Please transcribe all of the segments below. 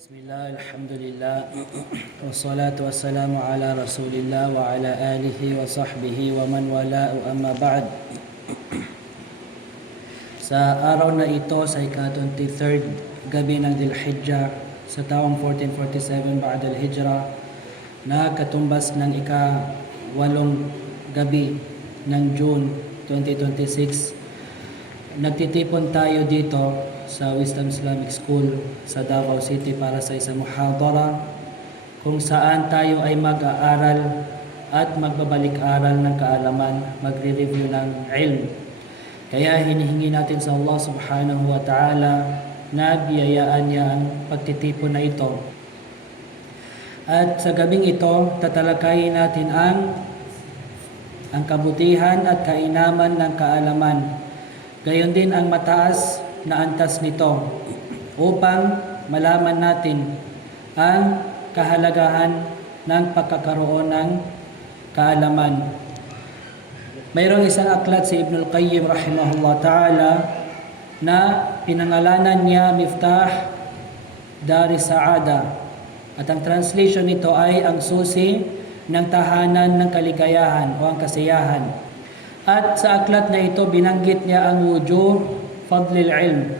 Bismillah, alhamdulillah, wassalatu wassalamu ala rasulillah wa ala alihi wa sahbihi wa man wala amma ba'd. Sa araw na ito, sa ika-23rd gabi ng Dhul-Hijjah sa taong 1447 ba'd al-Hijra, na katumbas ng ika-8 gabi ng June 2026, nagtitipon tayo dito sa Wisdom Islamic School sa Davao City para sa isang muhadara kung saan tayo ay mag-aaral at magbabalik-aral ng kaalaman, magre-review ng ilm. Kaya hinihingi natin sa Allah subhanahu wa ta'ala na biyayaan niya ang pagtitipon na ito. At sa gabing ito, tatalakayin natin ang kabutihan at kainaman ng kaalaman. Gayon din ang mataas na antas nito upang malaman natin ang kahalagahan ng pagkakaroon ng kaalaman. Mayroong isang aklat si Ibn al-Qayyim rahimahullah ta'ala na pinangalanan niya Miftah Dari Saada, at ang translation nito ay ang susi ng tahanan ng kaligayahan o ang kasiyahan. At sa aklat na ito binanggit niya ang wujuh fadlil ilm,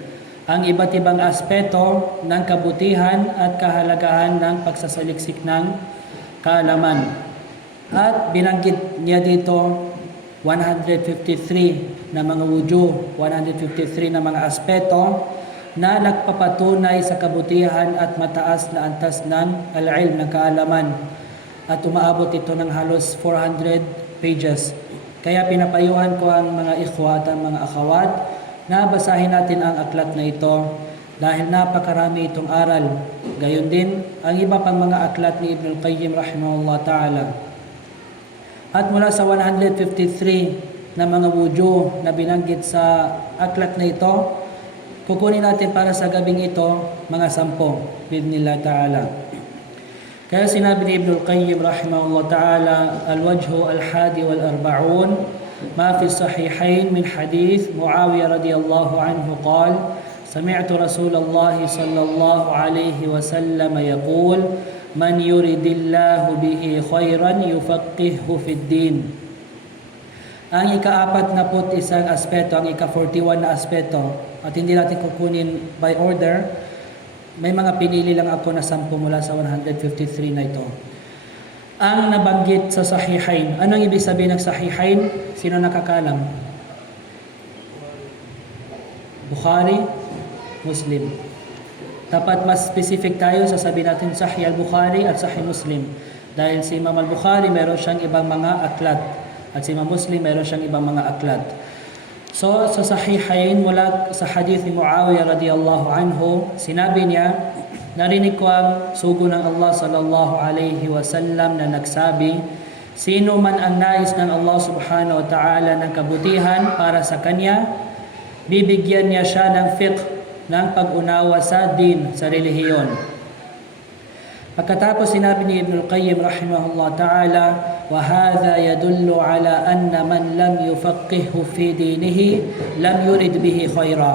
ang iba't ibang aspeto ng kabutihan at kahalagahan ng pagsasaliksik ng kaalaman. At binanggit niya dito 153 na mga wujuh, 153 na mga aspeto na nagpapatunay sa kabutihan at mataas na antas ng al-ilm, ng kaalaman. At umaabot ito ng halos 400 pages. Kaya pinapayuhan ko ang mga ikhwa at ang mga akhawat na basahin natin ang aklat na ito dahil napakarami itong aral. Gayon din ang iba pang mga aklat ni Ibn al-Qayyim rahimahullah ta'ala. At mula sa 153 na mga wujuh na binanggit sa aklat na ito, kukunin natin para sa gabing ito mga 10 bi'idhnillah ta'ala. Kaya sinabi ni Ibn al-Qayyim rahimahullah ta'ala, al-wajhu al-hadi wal-arba'un ما في الصحيحين من حديث معاوية رضي الله عنه قال سمعت رسول الله صلى الله عليه وسلم يقول من يرد الله به خيرا يفقهه في الدين. Ang ika-41 aspeto, ang ika-41 na aspeto, at hindi natin kukunin by order, may mga pinili lang ako na 10 mula sa 153 na ito. Ang nabanggit sa Sahihain. Anong ibig sabihin ng Sahihain? Sino nakakalam? Bukhari, Muslim. Dapat mas specific tayo, sasabihin natin Sahih al-Bukhari at Sahih Muslim. Dahil si Imam al-Bukhari meron siyang ibang mga aklat at si Imam Muslim meron siyang ibang mga aklat. So sa Sahihain, mula sa hadith ni Muawiyah radiyallahu anhu, sinabi niya, narinig ko ang sugo ng Allah sallallahu alaihi wasallam na nagsabi, sino man ang nais ng Allah subhanahu wa ta'ala ng kabutihan para sa kanya, bibigyan niya siya ng fiqh, ng pag-unawa sa din, sa relihiyon. Pagkatapos sinabi ni Ibn al-Qayyim rahimahullah ta'ala, وَهَذَا يَدُلُّ عَلَىٰ أَنَّ مَنْ لَمْ يُفَقِّهُ فِي دِينِهِ لَمْ يُرِدْ بِهِ خَيْرًا.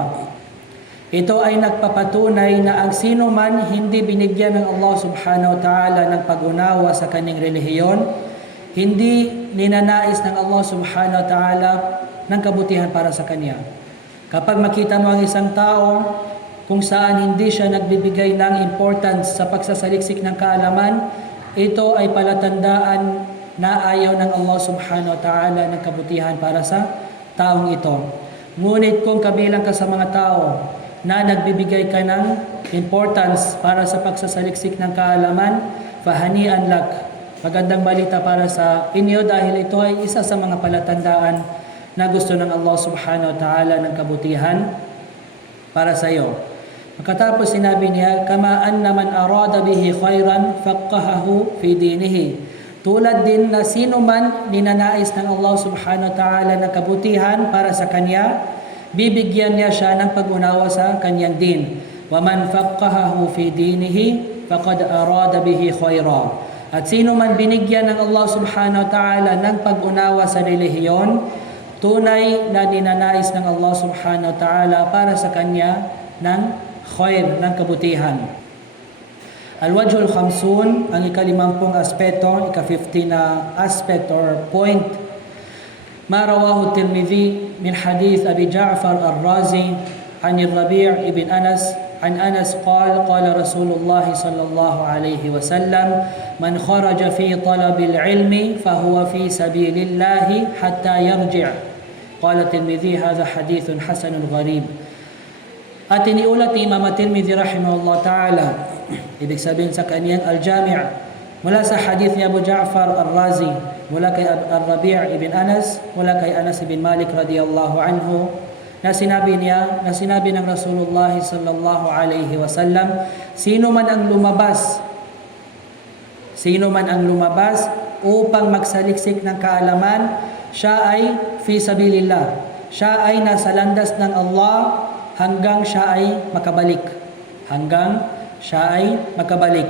Ito ay nagpapatunay na ang sino man hindi binigyan ng Allah subhanahu wa ta'ala ng pag-unawa sa kanyang relihiyon, hindi ninanais ng Allah subhanahu wa ta'ala ng kabutihan para sa kanya. Kapag makita mo ang isang tao kung saan hindi siya nagbibigay ng importance sa pagsasaliksik ng kaalaman, ito ay palatandaan na ayaw ng Allah subhanahu wa ta'ala ng kabutihan para sa taong ito. Ngunit kung kabilang ka sa mga tao na nagbibigay ka ng importance para sa pagsasaliksik ng kaalaman, fahanian lak, magandang balita para sa inyo dahil ito ay isa sa mga palatandaan na gusto ng Allah subhanahu wa ta'ala ng kabutihan para sa iyo. Pagkatapos sinabi niya, kama anna man arada bihi khairan faqahahu fi dinihi. Tulad din na sino man ninanais ng Allah subhanahu wa ta'ala ng kabutihan para sa kanya, bibigyan niya siya ng pag-unawa sa kanyang din. وَمَنْ فَقَّهَهُ فِي دِينِهِ فَقَدْ أَرَادَ بِهِ خَيْرًا. At sino man binigyan ng Allah subhanahu wa ta'ala ng pag-unawa sa relihiyon, tunay na ninanais ng Allah subhanahu wa ta'ala para sa kanya ng khair, ng kabutihan. Al-Wajhul Khamsun, ang ikalimampung aspeto, ika-50 na aspect or point. Ma rawahu Tirmidhi min hadith Abi Ja'far al-Razi an al-Rabi' ibn Anas عن أنس قال قال رسول الله صلى الله عليه وسلم من خرج في طلب العلم فهو في سبيل الله حتى يرجع قال الترمذي هذا حديث حسن غريب. At iniulat ni Imam Tirmidhi rahimahullah ta'ala, ibig sabihin sa kaniyang Al-Jami' mula sa hadith ni Abu Ja'far al-Razi, mula kay Al-Rabi' ibn Anas, mula kay Anas ibn Malik radiyallahu anhu, na sinabi ng Rasulullah sallallahu alaihi wasallam, sino man ang lumabas upang magsaliksik ng kaalaman, siya ay fi sabilillah, siya ay nasa landas ng Allah hanggang siya ay makabalik.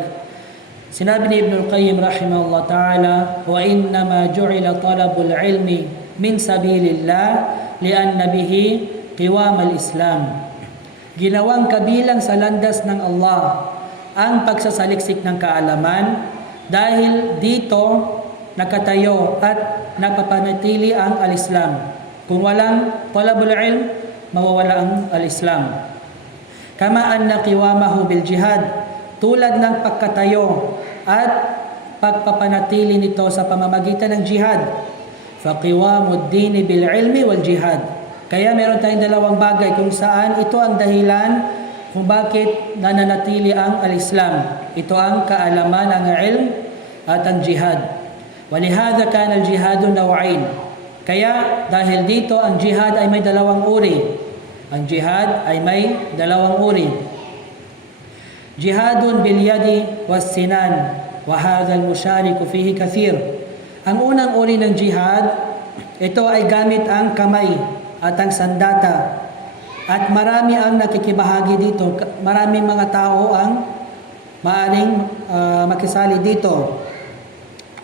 Sinabi ni Ibn al-Qayyim rahimahullah ta'ala, wa innama ju'ila talabul ilmi min sabilillah lianna bihi qiwam al-Islam. Ginawang kabilang sa landas ng Allah ang pagsasaliksik ng kaalaman dahil dito nakatayo at napapanatili ang al-Islam. Kung walang talabul ilm, mawawala ang al-Islam. Kama anna qiwamahu bil jihad, tulad ng pagkatayo at pagpapanatili nito sa pamamagitan ng jihad. Fa qiwamud dini bil ilmi wal jihad. Kaya meron tayong dalawang bagay kung saan ito ang dahilan kung bakit nananatili ang al-Islam. Ito ang kaalaman, ang ilm at ang jihad. Walihada kana al-jihadu naw'ain. Kaya dahil dito ang jihad ay may dalawang uri. Jihadun bil yadi was sinan wa hadha al-mushariku fihi kathir. Ang unang uri ng jihad, ito ay gamit ang kamay at ang sandata. At marami ang nakikibahagi dito. Maraming mga tao ang maaring makisali dito.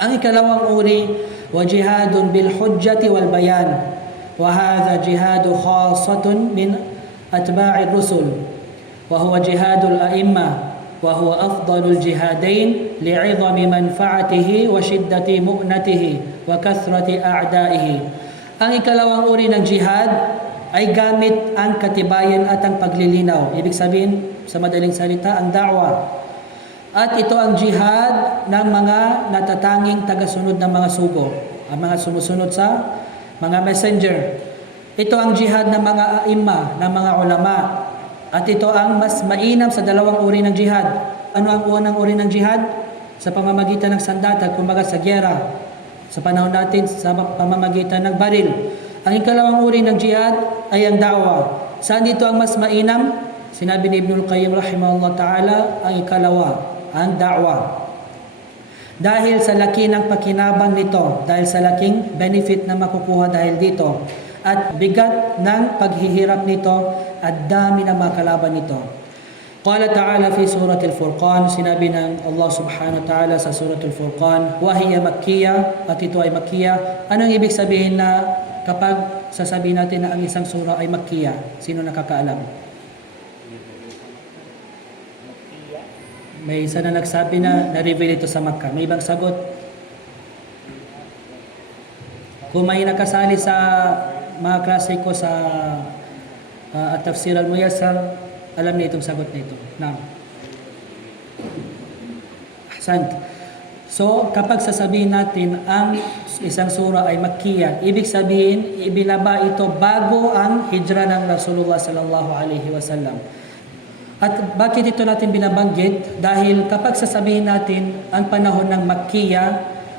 Ang ikalawang uri, wa jihadun bil hujjati wal bayan. Wa hadha jihadu khasatun min atba'i rusul. Wa huwa jihadul a'imma. Wa huwa afdalul jihadain li'idhami manfa'atihi wa shiddati mu'natihi wa kathrati a'da'ihi. Ang ikalawang uri ng jihad ay gamit ang katibayan at ang paglilinaw. Ibig sabihin, sa madaling salita, ang da'wa. At ito ang jihad ng mga natatanging tagasunod ng mga sugo, ang mga sumusunod sa mga messenger. Ito ang jihad ng mga aimma, ng mga ulama. At ito ang mas mainam sa dalawang uri ng jihad. Ano ang unang uri ng jihad? Sa pamamagitan ng sandata, kumbaga sa gyera. Sa panahon natin, sa pamamagitan ng baril. Ang ikalawang uri ng jihad ay ang da'wa. Saan dito ang mas mainam? Sinabi ni Ibn al-Qayyim rahimahullah ta'ala, ang ikalawa, ang da'wa. Dahil sa laki ng pakinabang nito, dahil sa laking benefit na makukuha dahil dito, at bigat ng paghihirap nito, at dami na makalaban nito. Qala ta'ala fi surati al-Furqan, sinabi ng Allah subhanahu wa ta'ala sa surati al-Furqan, wa hiya makkiyah, at ito ay makkiyah. Anong ibig sabihin na kapag sasabihin natin na ang isang sura ay makkiyah? Sino nakakaalam? May isa na nagsabi na na-reveal ito sa Makkah. May ibang sagot. Kung may nakasali sa mga klase ko sa At-Tafsir al-Muyassar, alam niyo itong sagot na ito. Now, ahsant. So, kapag sasabihin natin ang isang sura ay Makkiyah, ibig sabihin, ibinaba ito bago ang hijra ng Rasulullah sallallahu alaihi wasallam. At bakit ito natin binabanggit? Dahil kapag sasabihin natin ang panahon ng Makkiyah,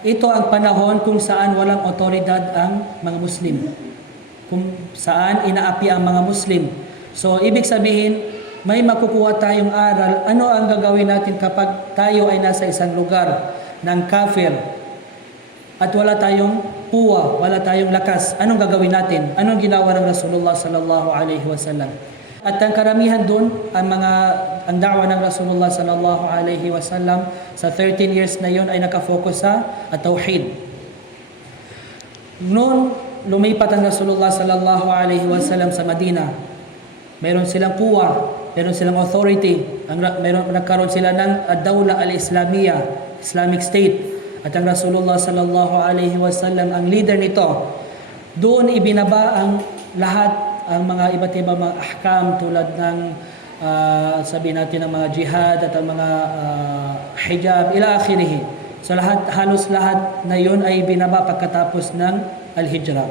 ito ang panahon kung saan walang otoridad ang mga Muslim. Kung saan inaapi ang mga Muslim. So, ibig sabihin, may makukuha tayong aral. Ano ang gagawin natin kapag tayo ay nasa isang lugar ng kafir at wala tayong puwa, wala tayong lakas? Anong gagawin natin? Anong ginawa ng Rasulullah sallallahu alaihi wasallam? At ang karamihan doon, ang da'wa ng Rasulullah sallallahu alaihi wasallam sa 13 years na yon ay nakafocus sa at-tauhid. Noon lumipat ang Rasulullah sallallahu alaihi wasallam sa Madina, mayroon silang kuwa, meron silang authority, nagkaroon sila ng ad-dawla al-Islamiyya, Islamic State, at ang Rasulullah sallallahu alaihi wasallam ang leader nito. Doon ibinaba ang lahat, ang mga iba't ibang mga ahkam tulad ng sabihin natin ng mga jihad at ang mga hijab ila akhirih. So halos lahat na yun ay binaba pagkatapos ng al-hijrah.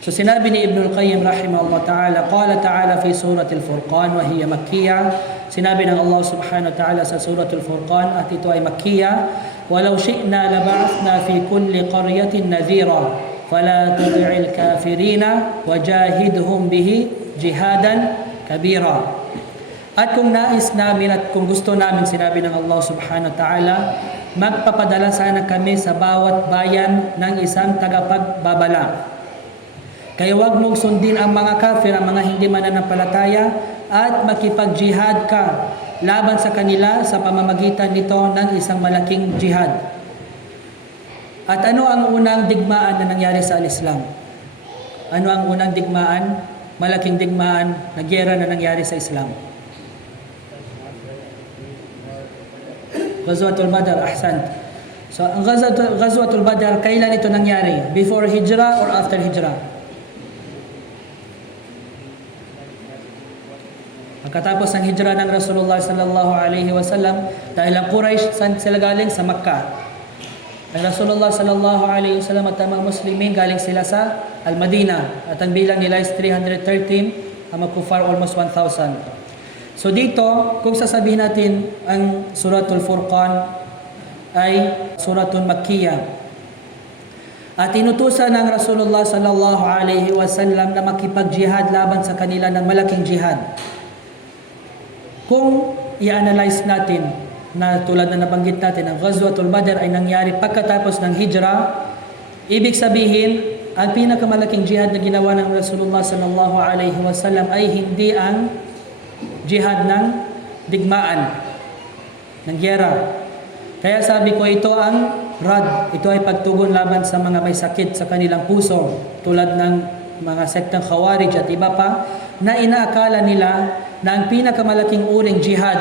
So sinabi ni Ibn al-Qayyim rahimahullah ta'ala, qala ta'ala fi surat al-Furqan wa hiya makkiyah. Sinabi ng Allah subhanahu wa ta'ala sa surat al-Furqan at ito ay makkiyah, walau syi'na laba'athna fi kulli qaryatin nadhira fala tuti'il kafirina wajahidhum bihi jihadan kabira. At kung nais namin at kung gusto namin, sinabi ng Allah subhanahu wa ta'ala, magpapadala sana kami sa bawat bayan ng isang tagapagbabala. Kaya huwag mong sundin ang mga kafir, ang mga hindi mananampalataya, at makipag-jihad ka laban sa kanila sa pamamagitan nito ng isang malaking jihad. At ano ang unang digmaan na nangyari sa Islam? Ano ang unang digmaan? Malaking digmaan na giyera na nangyari sa Islam. Ghazwatul Badr, ahsant. So, ang Ghazwatul Badr, kailan ito nangyari? Before Hijrah or after Hijrah? Pagkatapos ng hijrah ng Rasulullah sallallahu alaihi wasallam, dahil ang Quraysh sila galing sa Makkah. Ang Rasulullah sallallahu alaihi wasallam at ang mga Muslimin galing sila sa Al-Madinah at ang bilang nila is 313, ang mga kufar almost 1,000. So dito, kung sasabihin natin ang Suratul Furqan ay Suratul Makkiyah. At inutusan ng Rasulullah sallallahu alaihi wasallam na makipag-jihad laban sa kanila ng malaking jihad. Kung i-analyze natin na tulad na nabanggit natin, ang Ghazwatul Badr ay nangyari pagkatapos ng hijrah, ibig sabihin, ang pinakamalaking jihad na ginawa ng Rasulullah sallallahu alaihi wasallam ay hindi ang jihad ng digmaan, ng gyera. Kaya sabi ko, ito ang rad, ito ay pagtugon laban sa mga may sakit sa kanilang puso, tulad ng mga sektang Khawarij at iba pa, na inaakala nila na ang pinakamalaking uring jihad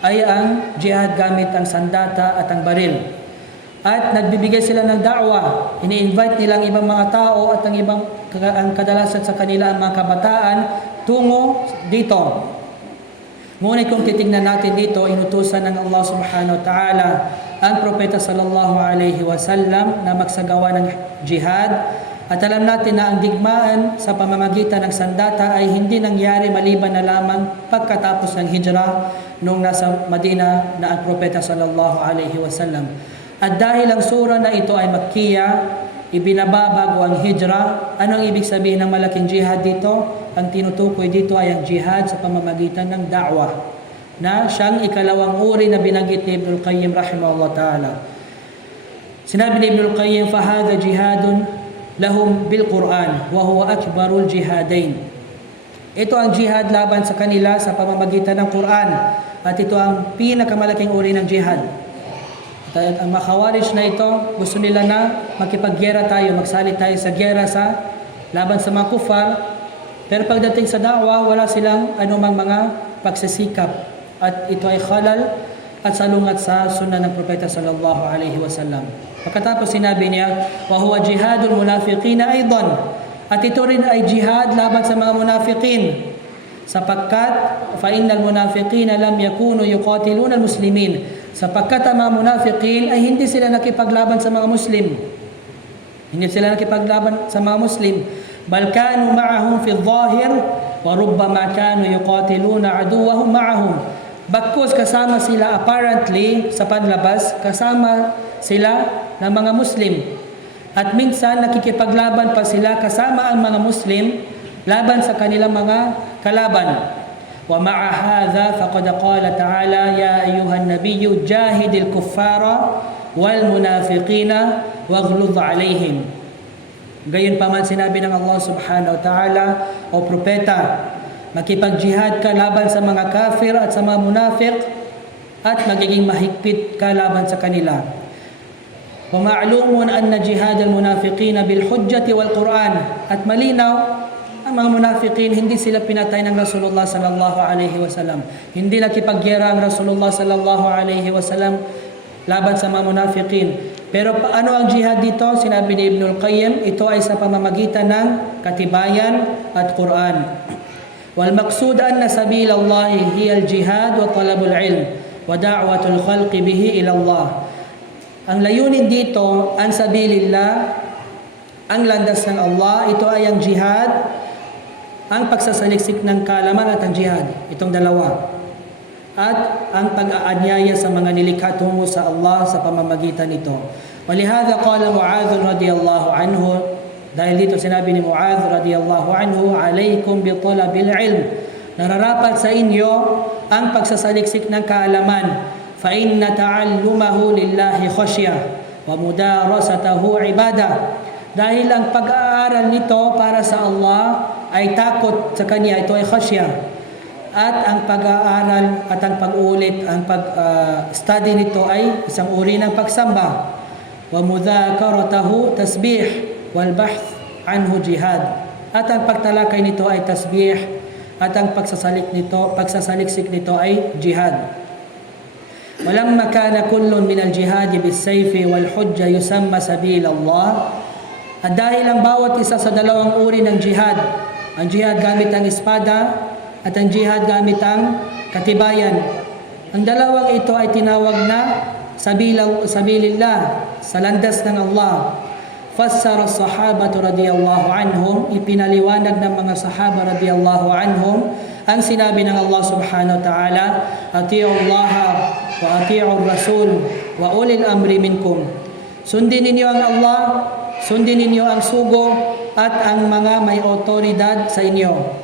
ay ang jihad gamit ang sandata at ang baril. At nagbibigay sila ng da'wa, ini-invite nila ang ibang mga tao at ang kadalasan sa kanila ang mga kabataan tungo dito. Ngunit kung titingnan natin dito, inutusan ng Allah subhanahu wa ta'ala ang propeta sallallahu alaihi wasallam na magsagawa ng jihad. At alam natin na ang digmaan sa pamamagitan ng sandata ay hindi nangyari maliban na lamang pagkatapos ng hijrah nung nasa Madina na ang propeta sallallahu alaihi wasallam. At dahil ang sura na ito ay Makkiyah, ibinaba bago ang hijrah. Ano ang ibig sabihin ng malaking jihad dito? Ang tinutukoy dito ay ang jihad sa pamamagitan ng da'wah, na siyang ikalawang uri na binanggit ni Ibn al-Qayyim rahimahullah ta'ala. Sinabi ni Ibn al-Qayyim, فَهَذَا جِهَادٌ lahum bil Quran wa huwa akbarul jihadain. Ito ang jihad laban sa kanila sa pamamagitan ng Quran at ito ang pinakamalaking uri ng jihad. At ang mga Khawarij na ito, gusto nila na makipaggera tayo, magsali tayo sa gera sa laban sa mga kufar, pero pagdating sa da'wa, wala silang anumang mga pagsisikap at ito ay khalal at salungat sa sunnah ng propeta sallallahu alaihi wasallam. Pagkatapos sinabi niya, wa huwa jihadul munafiqina aidan. At ito rin ay jihad laban sa mga munafiqin. Sapagkat fa innal munafiqina lam yakunu yuqatiluna almuslimin. Sapagkat ang mga munafiqin ay hindi sila nakipaglaban sa mga Muslim. Hindi sila nakipaglaban sa mga Muslim. Bal kanu ma'ahum fi adh-dhahir wa rubbama kanu yuqatiluna aduwahum ma'ahum. Bagkus kasama sila apparently sa panlabas, kasama sila ng mga Muslim. At minsan nakikipaglaban pa sila kasama ang mga Muslim laban sa kanilang mga kalaban. Wa ma'a hadha faqad qala ta'ala ya ayyuhan nabiyyu jahidil kuffara wal munafiqina waghluz 'alaihim. Gayon pa man sinabi ng Allah subhanahu wa ta'ala, o propeta, makipag-jihad ka laban sa mga kafir at sa mga munafiq at magiging mahigpit ka laban sa kanila. وَمَعْلُومٌ أَنَّ جِهَادَ الْمُنَافِقِينَ بِالْحُجَّةِ وَالْقُرْآنِ. At malinaw Ang mga munafiqin, hindi sila pinatay ng Rasulullah sallallahu alaihi wasallam. Hindi nakipagyera ang Rasulullah sallallahu alaihi wasallam laban sa mga munafiqin. Pero ano ang jihad dito? Sinabi ni Ibnul Qayyim, ito ay sa pamamagitan ng katibayan at Quran. Wal maqsud anna sabilallahi hiya al-jihad wa talabul ilm wa da'watul khalqi bihi ila Allah. Ang layunin dito, ang sabilillah, ang landas ng Allah, ito ay ang jihad, ang pagsasaliksik ng kaalaman at ang jihad, itong dalawa. At ang pag-aanyaya sa mga nilikha tungo sa Allah sa pamamagitan nito. Walihada qala Mu'adh radiyallahu anhu, dahil dito sinabi ni Mu'adh radiyallahu anhu, alaykum bi talabil ilm, nararapat sa inyo ang pagsasaliksik ng kaalaman, fa inna ta'allumahu lillahi khasyah wa mudarasatahu ibadah. Dahil ang pag-aaral nito para sa Allah ay takot sa Kanya, ito ay khasyah. At ang pag-aaral at ang pag-ulit, ang pag-study nito ay isang uri ng pagsamba. Wa mudhakaratahu tasbih wal bahth anhu jihad. At ang pagtalakay nito ay tasbih at ang pagsasaliksik nito ay jihad. Walamma kana kullun min al-jihad bis-sayfi wal hujja yusamma sabilallah. At dahil ang bawat isa sa dalawang uri ng jihad, ang jihad gamit ang espada at ang jihad gamit ang katibayan, ang dalawang ito ay tinawag na sabilillah, sa landas ng Allah. Fassara as-sahabatu radiyallahu anhum, ipinaliwanag ng mga sahaba radiyallahu anhum ang sinabi ng Allah subhanahu wa ta'ala, ati'u Allah wa ati'u Rasul wa ulil amri minkum. Sundin ninyo ang Allah, sundin ninyo ang sugo at ang mga may otoridad sa inyo.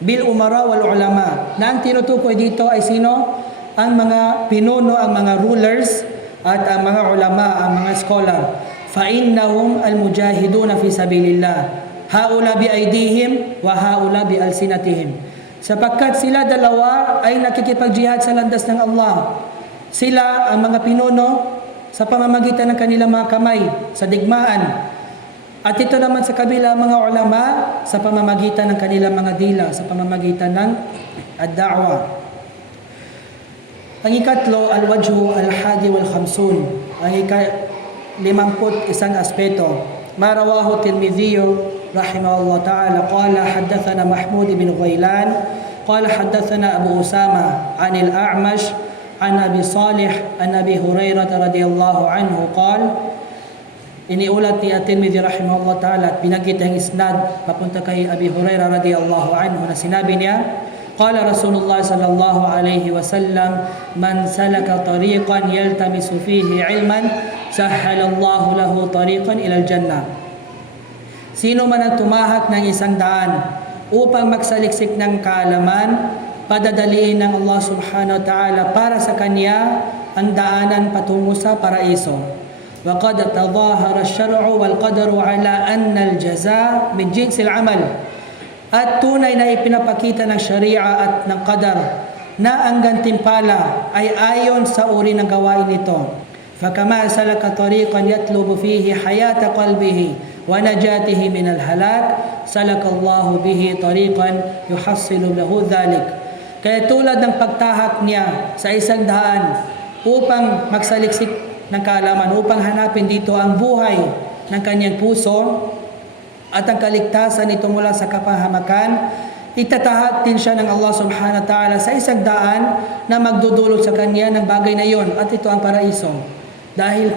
Bil umara wal ulama. Na ang tinutukoy dito ay sino? Ang mga pinuno, ang mga rulers at ang mga ulama, ang mga scholar. Fa innahum al mujahiduna fi sabilillah. Haula bi aydihim wa haula bi alsinatihim. Sapagkat sila dalawa ay nakikipagjihad sa landas ng Allah. Sila ang mga pinuno sa pamamagitan ng kanilang mga kamay sa digmaan. At ito naman sa kabila mga ulama sa pamamagitan ng kanilang mga dila, sa pamamagitan ng ad-da'wa. Ang ikatlo, al-wajhu al-hadi wal-khamsun. Ang ika-51 aspeto. Marawahu Tirmidhiyo rahimahullah ta'ala qala haddathana Mahmud bin Ghailan qala haddathana Abu Usama anil A'mash an Abi Salih an Abi Hurairah radhiyallahu anhu qala, iniulat ni At-Tirmidhi rahimahullah ta'ala at binanggit ang isnad papunta kay Abi Hurairah radhiyallahu anhu na sinabi niya, qala Rasulullah sallallahu alayhi wa sallam, man salaka tariqan yaltamisu fihi ilman sahhala Allahu lahu tariqan ila al-jannah. Sino man ang tumahak ng isang daan upang magsaliksik ng kaalaman, padadaliin ng Allah subhanahu wa ta'ala para sa kanya ang daanan patungo sa paraiso. وَقَدْ تَظَاهَرَ الشَّرْعُ وَالْقَدَرُ عَلَىٰ أَنَّ الْجَزَاءَ مِنْ جِنْسِ الْعَمَلِ. At tunay na ipinapakita ng sharia at ng qadar na ang gantimpala ay ayon sa uri ng gawain nito. فَكَمَا سَلَكَ طَرِيقًا يَطْلُبُ فِيهِ حَيَاةَ قَلْبِهِ وَنَجَاتِهِ مِنَ الْهَلَاكِ سَلَكَ اللَّهُ بِهِ طَرِيقًا يُحَصِّلُ لَهُ ذَلِكَ. Kaya tulad ng pagtahak niya sa isang daan upang magsaliksik ng kaalaman, upang hanapin dito ang buhay ng kanyang puso at ang kaligtasan nito mula sa kapahamakan, itatahat din siya ng Allah subhanahu wa ta'ala sa isang daan na magdudulot sa kanya ng bagay na yon, at ito ang paraiso. Dahil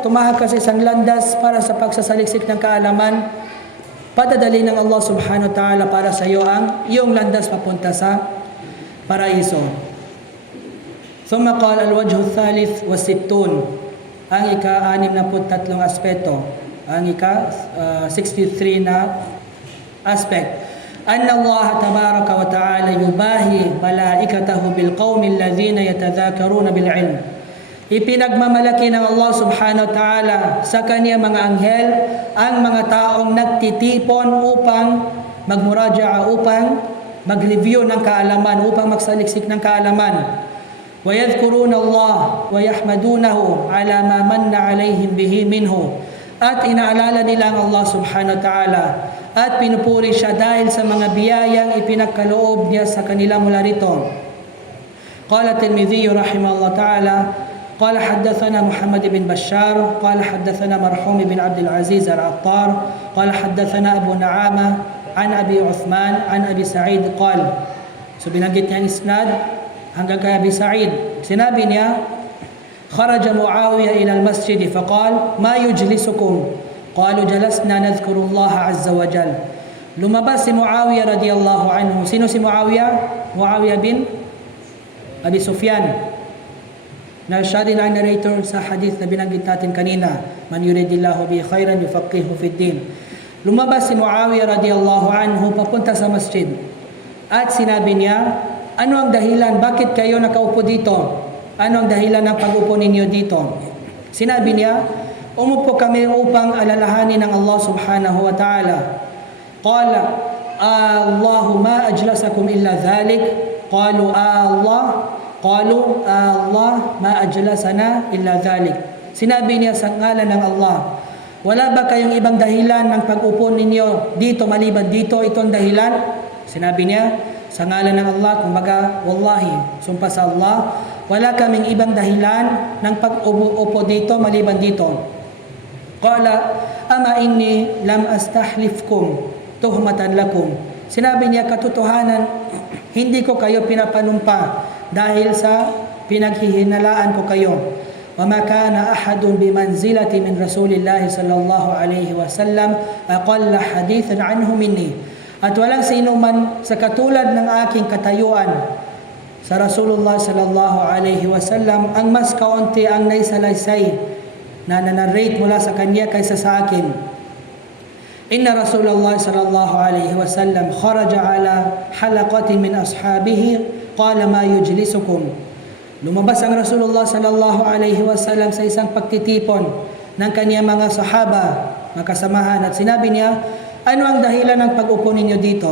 tumahak ka sa isang landas para sa pagsasaliksik ng kaalaman, padadali ng Allah subhanahu wa ta'ala para sa iyo ang iyong landas papunta sa paraiso. ثم قال الوجه الثالث والستون, ang ika-63 aspeto, ang ika-63 na aspect. أن الله تبارك وتعالى يباهي ملائكته بالقوم الذين يتذاكرون بالعلم. Ipinagmamalaki ng Allah subhanahu wa ta'ala sa kanya mga anghel ang mga taong nagtitipon upang magmuraja'a, upang mag-review ng kaalaman, upang magsaliksik ng kaalaman. وَيَذْكُرُونَ اللَّهَ وَيَحْمَدُونَهُ عَلَى مَا مَنَّ عَلَيْهِمْ بِهِ مِنْهُ. At inaalala nila ang Allah subhanahu wa ta'ala at pinupuri siya dahil sa mga biyayang ipinagkaloob niya sa kanila mula rito. Qala Tirmidhi rahimahullah ta'ala, قال حدثنا محمد بن بشار قال حدثنا مرحوم بن عبد العزيز العطار قال حدثنا أبو نعامة عن أبي عثمان عن أبي سعيد قال. So binanggit niya ang isnad hanggang kay Abi Sa'id. Sinabi niya, خرج معاوية إلى المسجد فقال ما يجلسكم قالوا جلسنا نذكر الله عز وجل. Lumabas si Muawiya radiyallahu anhu. Sino si Muawiya? Muawiya bin Abi Sufyan, na siya din ang narrator sa hadith na binanggit natin kanina, man yuridillahu bi khairan yufaqihu fid din. Lumabas si Muawiya radiyallahu anhu papunta sa masjid at sinabi niya, ano ang dahilan, bakit kayo nakaupo dito? Ano ang dahilan ng pag-upo ninyo dito? Sinabi niya, umupo kami upang alalahanin ng Allah subhanahu wa ta'ala. Qala, Allahu ma ajlasakum illa dhalik. Qalu Allah ma ajlasana illa dhalik. Sinabi niya sa ngalan ng Allah, wala ba kayong ibang dahilan ng pag-upo ninyo dito maliban dito, itong dahilan? Sinabi niya sa ngalan ng Allah, kumbaga wallahi, sumpa sa Allah, wala kaming ibang dahilan ng pag-upo dito maliban dito. Qala ama inni lam astahlifkum tuhmatan lakum. Sinabi niya, katotohanan, hindi ko kayo pinapanumpa dahil sa pinaghihinalaan ko kayo. وَمَا كَانَ أَحَدٌ بِمَنْزِلَةٍ مِنْ رَسُولِ اللَّهِ صَلَّى اللَّهُ عَلَيْهِ وَسَلَّمَ أَقَلَّ حَدِيثًا عَنْهُ مِنِّي. At walang sino man sa katulad ng aking katayuan sa Rasulullah sallallahu alaihi wasallam ang mas kaunti ang naisalaysay na nanarrate mula sa kanya kaysa sa akin. Inna Rasulullah sallallahu alaihi wasallam kharaja ala halaqatin min ashabihi qala ma yujlisukum. Lumabas ang Rasulullah sallallahu alaihi wasallam sa isang pagtitipon ng kaniyang mga sahaba, mga kasamahan, at sinabi niya, ano ang dahilan ng pag-upo ninyo dito?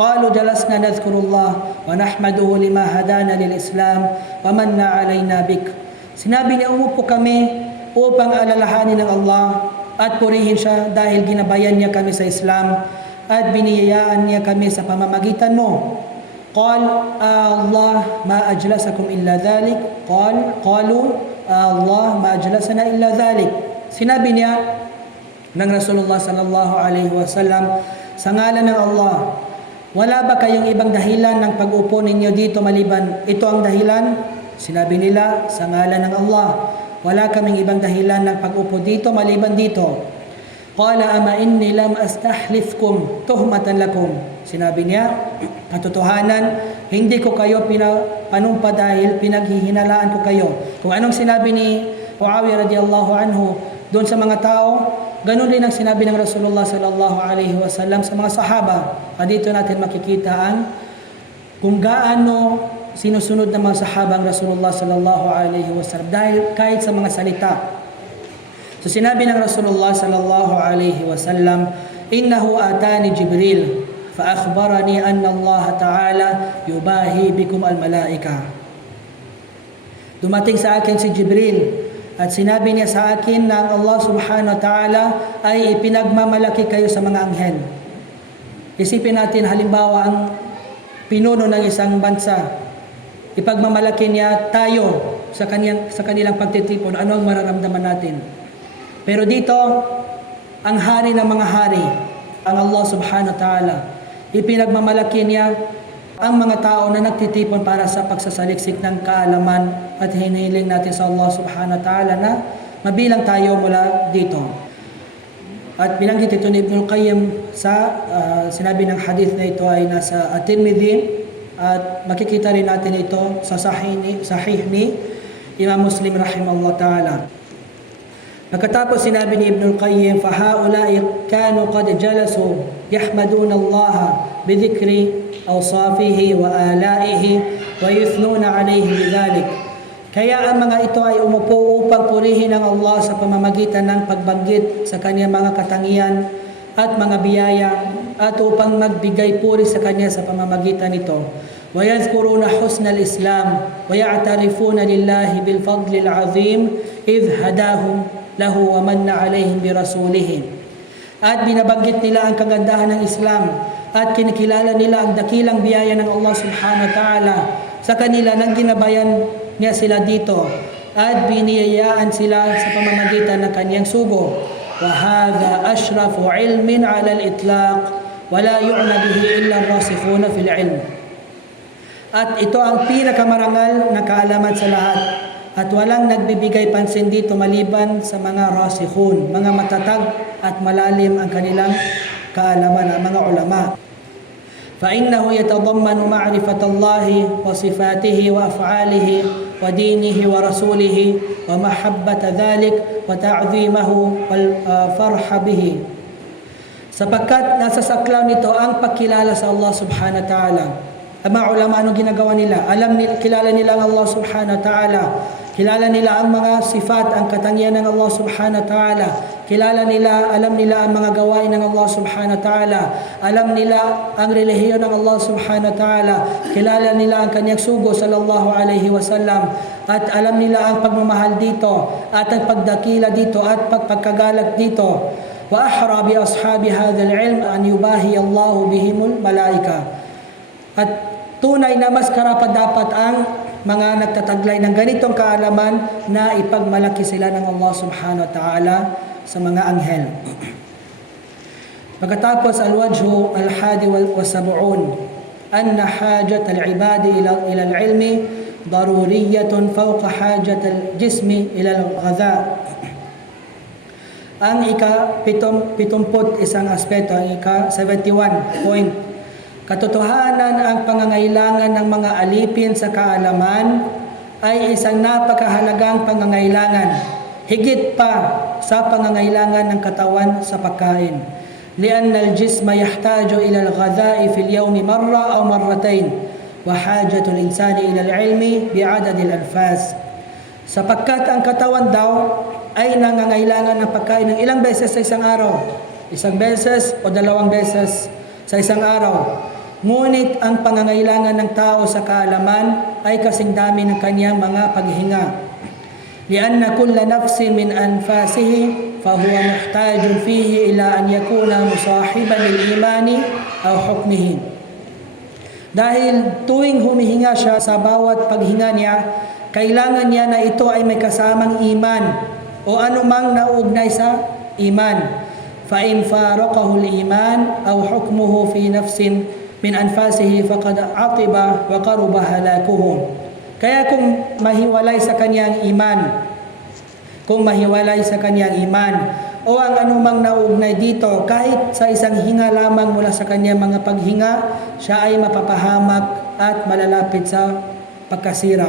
Qalu jalasna nadhkurullah wa nahmaduhu lima hadana lil Islam wa manna alaina bik. Sinabi niya, umupo kami upang alalahanin ng Allah at purihin siya dahil ginabayan niya kami sa Islam at biniyayaan niya kami sa pamamagitan mo. قال الله ما أجلسكم إلا ذلك قالوا الله ما أجلسنا إلا ذلك. Sinabi niya ng Rasulullah sallallahu alaihi wasallam sa ngalan ng Allah, wala ba kayong ibang dahilan ng pag-upo ninyo dito maliban ito ang dahilan? Sinabi nila, sa ngalan ng Allah, wala kaming ibang dahilan ng pag-upo dito maliban dito. Qala ama inni lam astahlifkum tuhmatan lakum. Sinabi niya, katotohanan, hindi ko kayo pinapanumpa dahil pinaghihinalaan ko kayo. Kung anong sinabi ni Muawiya radiyallahu anhu doon sa mga tao, ganun din ang sinabi ng Rasulullah sallallahu alaihi wasallam sa mga sahaba. At dito natin makikita ang kung gaano sinusunod ng mga sahaba ang Rasulullah sallallahu alaihi wasallam dahil kahit sa mga salita. So sinabi ng Rasulullah sallallahu alaihi wasallam, innahu atani Jibril fa akhbarani anna Allah ta'ala yubahi bikum al-malaika. Dumating sa akin si Jibril at sinabi niya sa akin na ang Allah subhanahu wa ta'ala ay ipinagmamalaki kayo sa mga anghel. Isipin natin halimbawa ang pinuno ng isang bansa, ipagmamalaki niya tayo sa kanilang pagtitipon, ano ang mararamdaman natin? Pero dito, ang hari ng mga hari, ang Allah subhanahu wa ta'ala, ipinagmamalaki niya ang mga tao na nagtitipon para sa pagsasaliksik ng kaalaman at hinihiling natin sa Allah subhanahu wa ta'ala na mabilang tayo mula dito. At binanggit ito ni Ibn al-Qayyim sa sinabi ng hadith na ito ay nasa At-Tirmidhi at makikita rin natin ito sa sahih ni Imam Muslim rahimahullah ta'ala. Pagkatapos sinabi ni Ibn al-Qayyim, فَهَؤُلَاءِ كَانُوا قَدْ جَلَسُوا يَحْمَدُونَ اللَّهَ بِذِكْرِ أَوْصَافِهِ وَآلَائِهِ وَيُثْنُونَ عَلَيْهِ بِذَلِكَ. Kaya ang mga ito ay umupo upang purihin ang Allah sa pamamagitan ng pagbanggit sa kanyang mga katangian at mga biyaya at upang magbigay puri sa kanya sa pamamagitan nito. وَيَذْكُرُونَ حُسْنَ الْإِسْلَامِ وَيَعْتَرِفُونَ لِلَّهِ بِالْفَضْلِ الْعَظِيمِ إِذْ هَدَاهُمْ له ومن عليهم برسوله. at binabanggit nila ang kagandahan ng Islam at kinikilala nila ang dakilang biyaya ng Allah subhanahu wa ta'ala sa kanila nang ginabayan niya sila dito at biniyayaan sila sa pamamagitan ng kaniyang sugo. Wa hadha ashrafu ilmin ala al-itlaq wa la yu'na bihi illa ar-rasikhuna fil ilm. At ito ang pinakamarangal na kaalaman sa lahat. At walang nagbibigay pansin dito maliban sa mga rasikhun, mga matatag at malalim ang kanilang kaalaman, ang mga ulama. فإنه يتضمن معرفة الله وصفاته وأفعاله ودينه ورسوله ومحبة ذلك وتعظيمه والفرح به. Sapagkat nasa saklaw nito ang pagkilala sa Allah subhanahu wa ta'ala. Ang mga ulama, anong ginagawa nila? Kilala nila ang Allah subhanahu wa ta'ala. Kilala nila ang mga sifat, ang katangian ng Allah subhanahu wa ta'ala. Kilala nila, alam nila ang mga gawain ng Allah subhanahu wa ta'ala. Alam nila ang relihiyon ng Allah subhanahu wa ta'ala. Kilala nila ang kanyang sugo sallallahu alaihi wasallam. At alam nila ang pagmamahal dito at ang pagdakila dito at pagkagalag dito. Wa ahra bi ashabi hadzal ilm an yubahi Allah bihimul malaika. At tunay na mas karapat-dapat ang mga nagtataglay ng ganitong kaalaman na ipagmalaki sila ng Allah subhanahu wa ta'ala sa mga anghel. Pagkatapos al-wajhu al-hadi wal-sab'un anna hajat al-ibadi ila al-ilmi daruriyatun fawqa hajat al-jismi ila al-ghadha. Ang ika-71 aspeto, ang ika-71 point. Katotohanan ang pangangailangan ng mga alipin sa kaalaman ay isang napakahalagang pangangailangan, higit pa sa pangangailangan ng katawan sa pagkain. Lianna al-jisma yahtaju ila al-ghadha'i fil yawmi marra aw marratayn wa hajatu al-insani ila al-ilmi bi'adad al-anfas. Sapagkat ang katawan daw ay nangangailangan ng pagkain ng ilang beses sa isang araw, isang beses o dalawang beses sa isang araw. Ngunit ang pangangailangan ng tao sa kaalaman ay kasing dami ng kanyang mga paghinga. Lianna kulla nafsin min anfasihi fahuwa muhtajun fihi ila an yakuna musahiban lil imani aw hukmihi. Dahil tuwing humihinga siya sa bawat paghinga niya, kailangan niya na ito ay may kasamang iman o anumang nauugnay sa iman. Fa in faraqahu al-iman aw hukmuhu fi nafsin min anfasihi faqad atiba wa qaruba halakuhu. Kaya kung mahiwalay sa kanyang iman, o ang anumang nauugnay dito, kahit sa isang hinga lamang mula sa kanyang mga paghinga, siya ay mapapahamak at malalapit sa pagkasira.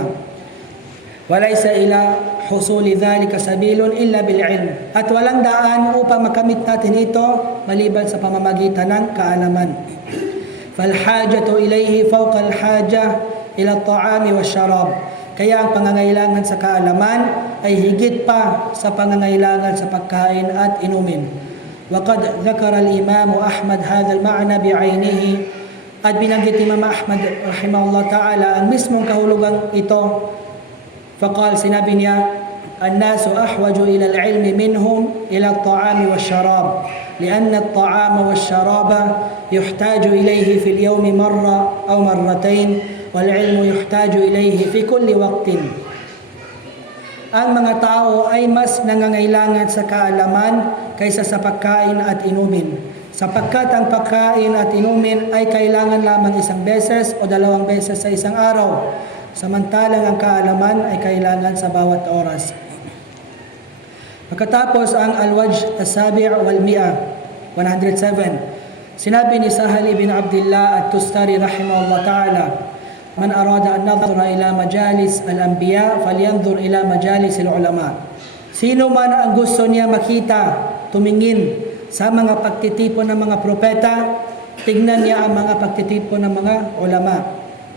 Walaysa ila husuli dhalika sabilun illa bil ilm. At walang daan upang makamit natin ito maliban sa pamamagitan ng kaalaman. Falhajatu ilayhi fawqa alhaja ila at-ta'ami wash-sharab. Kaya ang pangangailangan sa kaalaman ay higit pa sa pangangailangan sa pagkain at inumin. Waqad dhakara al-Imam Ahmad hadha al-ma'na bi'aynihi. At binanggit Imam Ahmad rahimahullah ta'ala ang mismong kahulugang ito. Faqal, sinabi niya, الناس أحوج إلى العلم منهم إلى الطعام والشراب لأن الطعام والشراب يحتاج إليه في اليوم مرة أو مرتين والعلم يحتاج إليه في كل وقت. Ang mga tao ay mas nangangailangan sa kaalaman kaysa sa pagkain at inumin, sapagkat ang pagkain at inumin ay kailangan lamang isang beses o dalawang beses sa isang araw, samantalang ang kaalaman ay kailangan sa bawat oras. Pagkatapos ang al-wajh as-sabi' wal mi'a 107. Sinabi ni Sahal ibn Abdullah at-Tustari rahimahullah ta'ala, man arada an nadhura ila majalis al-anbiya falyanzur ila majalis al-ulama. Sino man ang gusto niya makita, tumingin sa mga pagtitipon ng mga propeta, tignan niya ang mga pagtitipon ng mga ulama.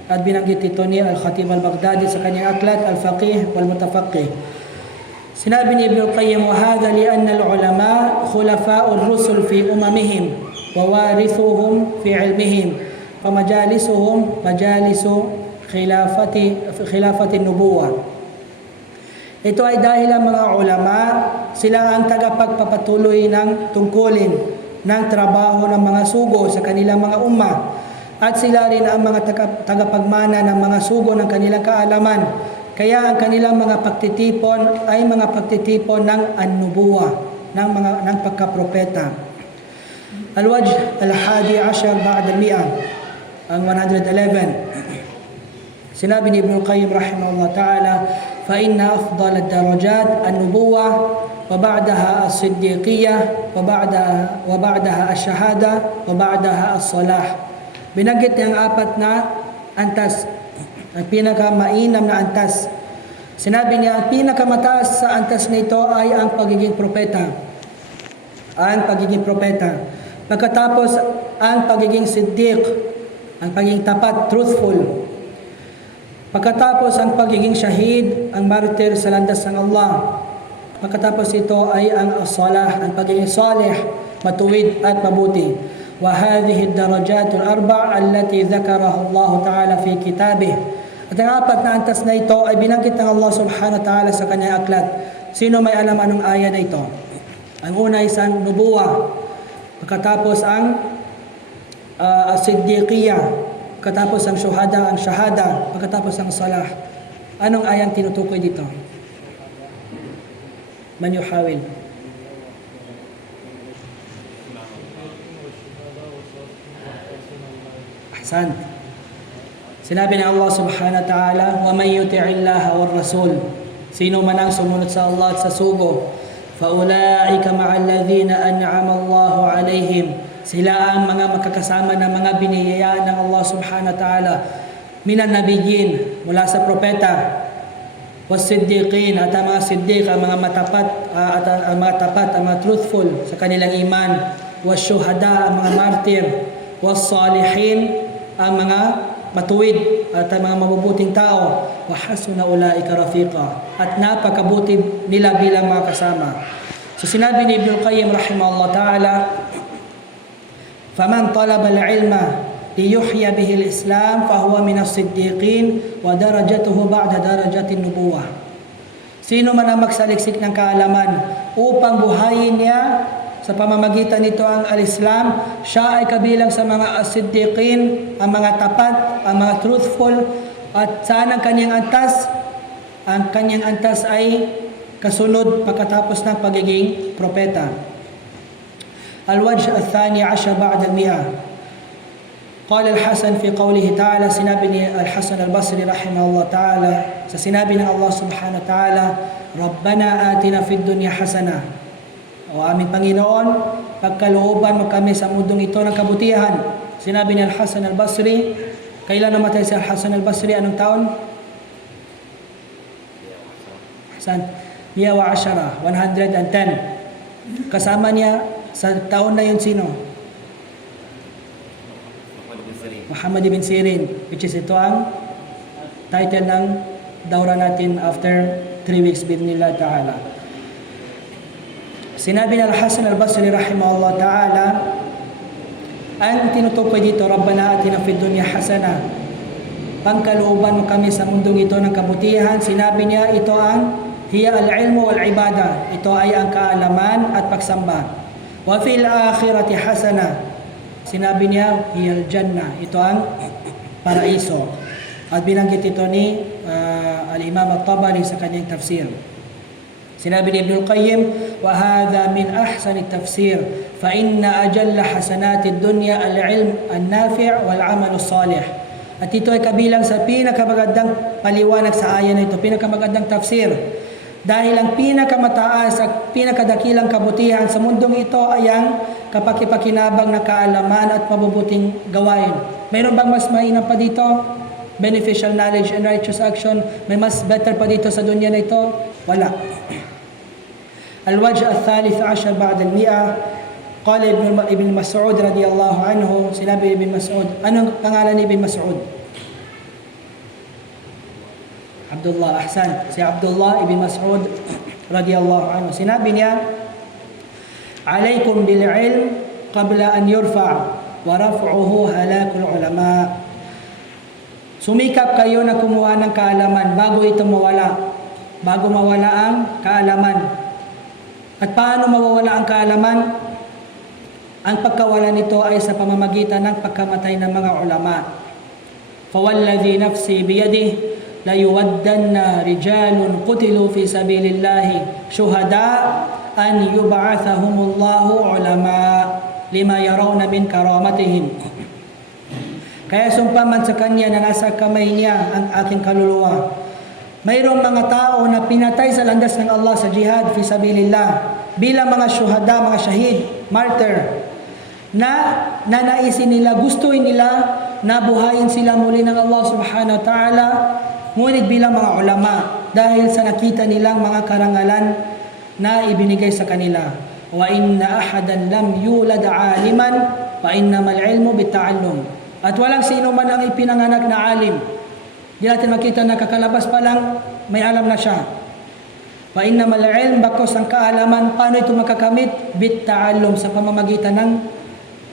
At binanggit ito ni Al-Khatib al-Baghdadi sa kanyang aklat al-Faqih wal-Mutafaqih. Sinabi ni Ibn Qayyim, وَهَذَا لِأَنَّ الْعُلَمَاء خُلَفَاءُ الرُّسُلِ فِي أُمَمِهِمْ وَوَارِثُهُمْ فِي عِلْمِهِمْ فَمَجَالِسُهُمْ مَجَالِسُ خِلَافَةِ النُّبُوَّةِ. Ito ay dahil ang mga ulama, sila ang tagapagpapatuloy ng tungkulin ng trabaho ng mga sugo sa kanilang mga umma. At sila rin ang mga tagapagmana ng mga sugo ng kanilang kaalaman. Kaya ang kanilang mga pagtitipon ay mga pagtitipon ng an-nubuwa, ng pagkapropeta. Al-Wajh al-Hadi Ashar ba'da al-Mi'a, ang 111. Sinabi ni Ibn Qayyim rahimahullah ta'ala, فَإِنَّ أَفْضَلَ الدَّرَجَاتِ النُّبُوَّةِ وَبَعْدَهَا الصِّدِّيقِيَّةِ وَبَعْدَهَا الشَّهَادَةِ وَبَعْدَهَا الصَّلَاحِ. Binanggit niya ang apat na antas, ang pinakamainam na antas. Sinabi niya, ang pinakamataas sa antas nito ay ang pagiging propeta. Ang pagiging propeta. Pagkatapos, ang pagiging siddiq, ang pagiging tapat, truthful. Pagkatapos, ang pagiging shahid, ang martir sa landas ng Allah. Pagkatapos ito ay ang as-salah, ang pagiging salih, matuwid at mabuti. وهذه الدرجات الأربع التي ذكرها الله تعالى في كتابه. At ang apat na antas na ito ay binanggit ng Allah subhanahu wa ta'ala sa kanyang aklat. Sino may alam anong aya na ito? Ang una ay ang nubuwa, pagkatapos ang as-siddiqiyya, pagkatapos ang shahada, pagkatapos ang salah. Anong ayang tinutukoy dito? Man yuhawil? Ahsan. Sinabi ng Allah subhanahu wa ta'ala, وَمَنْ يُطِعِ اللَّهَ وَالرَّسُولِ. Sino man ang sumunod sa Allah at sa sugo, فَأُولَٰئِكَ مَعَ الَّذِينَ أَنْعَمَ اللَّهُ عَلَيْهِمْ. Sila ang mga makakasama ng mga biniyayaan ng Allah subhanahu wa ta'ala, minan nabiyyin, mula sa propeta, was-siddiqin, at ang mga siddiq, ang mga matapat, ang mga truthful sa kanilang iman, was-syuhada, ang mga martir, was-salihin, ang mga matuwid at ang mga mabubuting tao, wa hasuna ulaika rafiqa, at napakabuti nila bilang mga kasama. So sinabi ni Ibn Qayyim rahimahullah ta'ala, faman talaba al-ilma liyuhya bihi al-islam fahuwa min as-siddiqin wa darajatuhu ba'da darajati an-nubuwah. Sino man ang magsaliksik ng kaalaman upang buhayin niya sa pamamagitan nito ang al-Islam, siya ay kabilang sa mga as-siddiqin, ang mga tapat, ang mga truthful, at saan ang kanyang antas? Ang kanyang antas ay kasunod pagkatapos ng pagiging propeta. Al-Wajh al-Thani Ashar ba'da al-Mi'a. قال الحسن في قوله تعالى, sinabi ni Al-Hasan al-Basri rahimahullah ta'ala, sa sinabi ng Allah subhanahu wa ta'ala, Rabbana atina fid dunya hasana. O aming Panginoon, pagkalooban mo kami sa mundong ito ng kabutihan. Sinabi ni Al-Hasan al-Basri, kailan namatay si Al-Hasan al-Basri? Anong taon? Hasan, 110. Kasama niya sa taon na yun sino? Muhammad ibn Sirin, which is ito ang title ng daura natin after 3 weeks bidnillah ta'ala. Sinabi ng Al-Hasan al-Basri rahimahullah ta'ala, ang tinutukoy dito, Rabbana atina fid dunya hasana, pangkalooban mo kami sa mundong ito ng kabutihan. Sinabi niya, ito ang hiya al-ilmu wal-ibada, ito ay ang kaalaman at pagsamba. Wa fil akhirati hasana, sinabi niya, hiya al-jannah, ito ang paraiso. At binanggit ito ni al-Imam al-Tabari sa kanyang tafsir. Sinabi ni Ibn Qayyim, وَهَذَا مِنْ أَحْسَنِ التَّفْسِيرِ فَإِنَّ أَجَلَّ حَسَنَاتِ الدُّنْيَا الْعِلْمُ النَّافِعُ وَالْعَمَلُ الصَّالِحُ. At ito ay kabilang sa pinakamagandang paliwanag sa ayan na ito, pinakamagandang tafsir. Dahil ang pinakamataas at pinakadakilang kabutihan sa mundong ito ay ang kapakipakinabang na kaalaman at mabubuting gawain. Mayroon bang mas mainam pa dito? Beneficial knowledge and righteous action. May mas better pa dito sa dunya na ito? Wala. Al-Wajh al-Thalith Ashar ba'da al-Mi'a. Qala Ibn Mas'ud radiyallahu anhu, sinabi Ibn Mas'ud, anong pangalan ni Ibn Mas'ud? Abdullah, ahsan. Si Abdullah Ibn Mas'ud radiyallahu anhu, sinabi niya, alaykum bil-ilm qabla an yurfa' wa raf'uhu halakul ulama. Sumikap kayo na kumuha ng kaalaman bago ito mawala. Bago mawala ang kaalaman. At paano mawawala ang kaalaman? Ang pagkawala nito ay sa pamamagitan ng pagkamatay ng mga ulama. فَوَالَّذِي نَفْسِي بِيَدِهِ لَيُوَدَّنَّ رِجَالٌ قُتِلُوا فِي سَبِيلِ اللَّهِ شُهَدَاءَ أَنْ يُبْعَثَهُمُ اللَّهُ عُلَمَاءَ لِمَا يَرَوْنَ مِنْ كَرَامَتِهِمْ. Kaya sumpaman sa kanya na nasa kamay niya ang aking kaluluwa. Mayroong mga tao na pinatay sa landas ng Allah sa jihad fi sabilillah bilang mga syuhada, mga shahid, martyr, na nanaisin nila, gustuin nila na buhayin sila muli ng Allah subhanahu wa ta'ala, ngunit bilang mga ulama dahil sa nakita nilang mga karangalan na ibinigay sa kanila. Wa inna ahadan lam yulad aliman fa innamal ilmu bitta'allum. At walang sino man ang ipinanganak na alim. Di natin makita na kakalabas pa lang may alam na siya. Fa innamal ilm, bakos ang kaalaman, paano ito makakamit? Bitta'allum, sa pamamagitan ng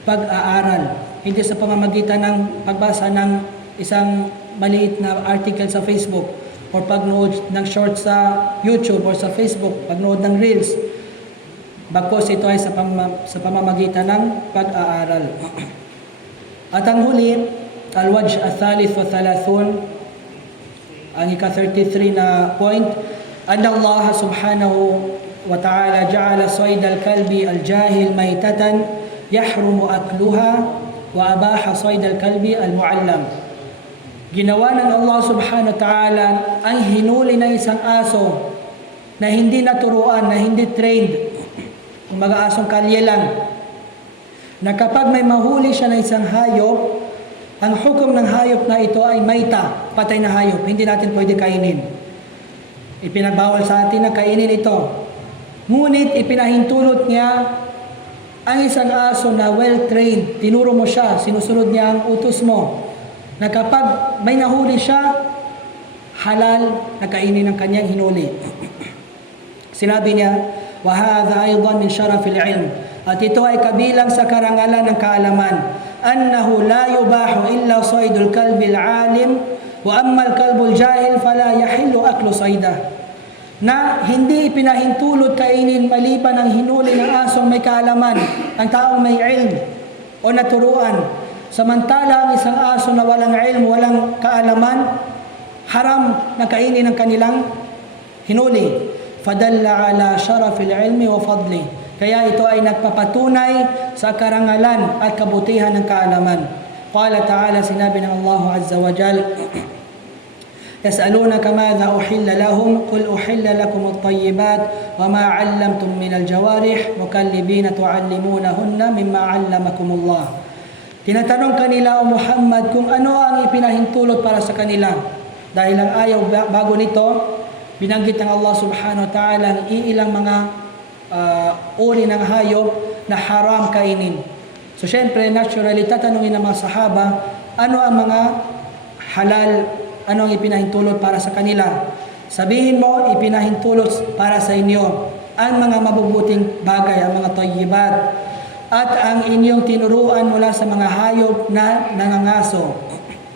pag-aaral, hindi sa pamamagitan ng pagbasa ng isang maliit na article sa Facebook or pagnood ng short sa YouTube or sa Facebook, pagnood ng Reels. Bakos ito ay sa pamamagitan ng pag-aaral. At ang huli, al-wajh al-thalith wa thalathun, ang ika-33 na point, anna Allah subhanahu wa ta'ala ja'ala sayd al-kalbi al-jahil maytatan yahrumu akluha wa abaha sayd al-kalbi al-mu'allam. Ginawa ng Allah subhanahu wa ta'ala ang hinuli ng isang aso na hindi naturuan, na hindi trained, kung mga asong kalye lang, na kapag may mahuli siya ng isang hayop, ang hukom ng hayop na ito ay mayta, patay na hayop, hindi natin pwede kainin. Ipinagbawal sa atin na kainin ito. Ngunit ipinahintulot niya ang isang aso na well-trained, tinuro mo siya, sinusunod niya ang utos mo, na kapag may nahuli siya, halal na kainin ang kanyang hinuli. Sinabi niya, وَهَذَا أَيْضًا مِنْ شَرَفِ الْعِلْمِ. At ito ay kabilang sa karangalan ng kaalaman. أَنَّهُ لَا يُبَاحُ إِلَّا صَيْدُ الْكَلْبِ الْعَالِمِ وَأَمَّا الْكَلْبُ الْجَاهِلِ فَلَا يَحِلُّ أَكْلُ صَيْدَهُ. Na hindi ipinahintulot kainin maliban ang hinuli ng asong may kaalaman, ang taong may ilm o naturuan. Samantala ang isang aso na walang ilm, walang kaalaman, haram na kainin ang kanilang hinuli. فَدَلَّ عَلَى شَرَفِ الْعِلْمِ وَفَضْلِهِ. Kaya ito ay nagpapatunay sa karangalan at kabutihan ng kaalaman. Qala ta'ala, sinabi ng Allah Azza wa Jal, يَسْأَلُونَكَ مَاذَا أُحِلَّ لَهُمْ قُلْ أُحِلَّ لَكُمُ الطَّيِّبَاتِ وَمَا عَلَّمْتُم مِّنَ الْجَوَارِحِ مُكَلِّبِينَ تُعَلِّمُونَهُنَّ مِمَّا عَلَّمَكُمُ اللَّهُ. Tinatanong kanila, O Muhammad, kung ano ang ipinahintulot para sa kanila. Dahil ang ayaw bago nito, binanggit ng Allah subhanahu wa ta'ala ang iilang mga uri ng hayop na haram kainin. So syempre, naturally, tatanungin ng mga sahaba, ano ang mga halal, ano ang ipinahintulot para sa kanila. Sabihin mo, ipinahintulot para sa inyo ang mga mabubuting bagay, ang mga tayyibat, at ang inyong tinuruan mula sa mga hayop na nangangaso,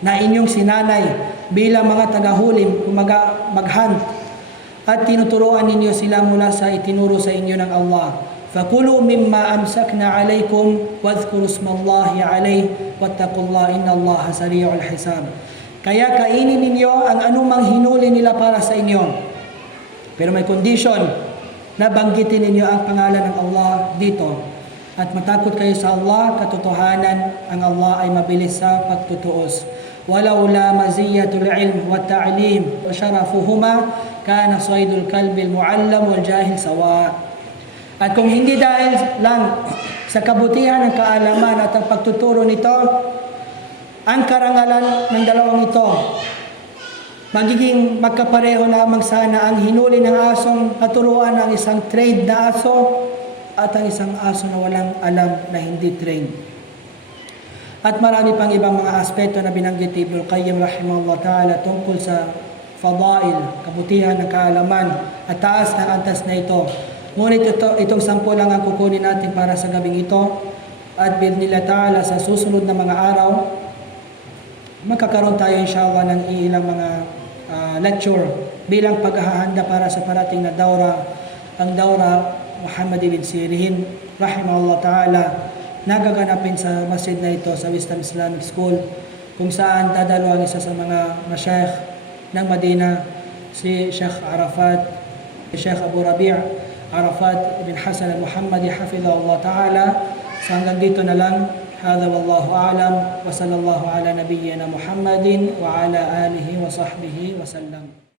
na inyong sinanay bilang mga tagahulim, mag-hunt, at tinuturuan ninyo sila mula sa itinuro sa inyo ng Allah. فَكُلُوا مِمَّا أَمْسَكْنَا عَلَيْكُمْ وَاذْكُرُوا اسْمَ اللَّهِ عَلَيْهِ وَاتَّقُوا اللَّهَ إِنَّ اللَّهَ سَرِيعُ الْحِسَابِ. Kaya kainin ninyo ang anumang hinuli nila para sa inyo. Pero may condition na banggitin ninyo ang pangalan ng Allah dito. At matakot kayo sa Allah, katotohanan, ang Allah ay mabilis sa pagtutuos. وَلَوْلَا مَزِيَّةُ الْعِلْمِ وَالتَّعْلِيمِ وَشَرَفُهُمَا كَانَ صَيْدُ الْكَلْبِ الْمُعَلَّمِ وَالْجَاهِلِ سَوَاءً. At kung hindi dahil lang sa kabutihan ng kaalaman at ang pagtuturo nito, ang karangalan ng dalawang ito, magiging magkapareho lamang sana ang hinuli ng asong naturuan ng isang trained na aso at ang isang aso na walang alam na hindi trained. At marami pang ibang mga aspeto na binanggit ni Ibnul Qayyim rahimahullah ta'ala tungkol sa fadail, kabutihan ng kaalaman at taas ng antas na ito. Ngunit itong 10 lang ang kukunin natin para sa gabing ito. At bi'idhnillah ta'ala sa susunod na mga araw, magkakaroon tayo inshallah ng ilang mga lecture bilang paghahanda para sa parating na dawra, ang dawra Muhammad ibn Sirin rahimahullah ta'ala, nagaganapin sa masjid na ito, sa Wisdom Islamic School, kung saan dadalo ang isa sa mga masyayikh ng Madina, si Sheikh Arafat, Sheikh Abu Rabi' Arafat bin Hasan al-Muhammadi hafizahullah ta'ala. So hanggang dito na lang. Hadha wallahu a'lam wa sallallahu ala nabiyyina Muhammadin wa ala alihi wa sahbihi wa sallam.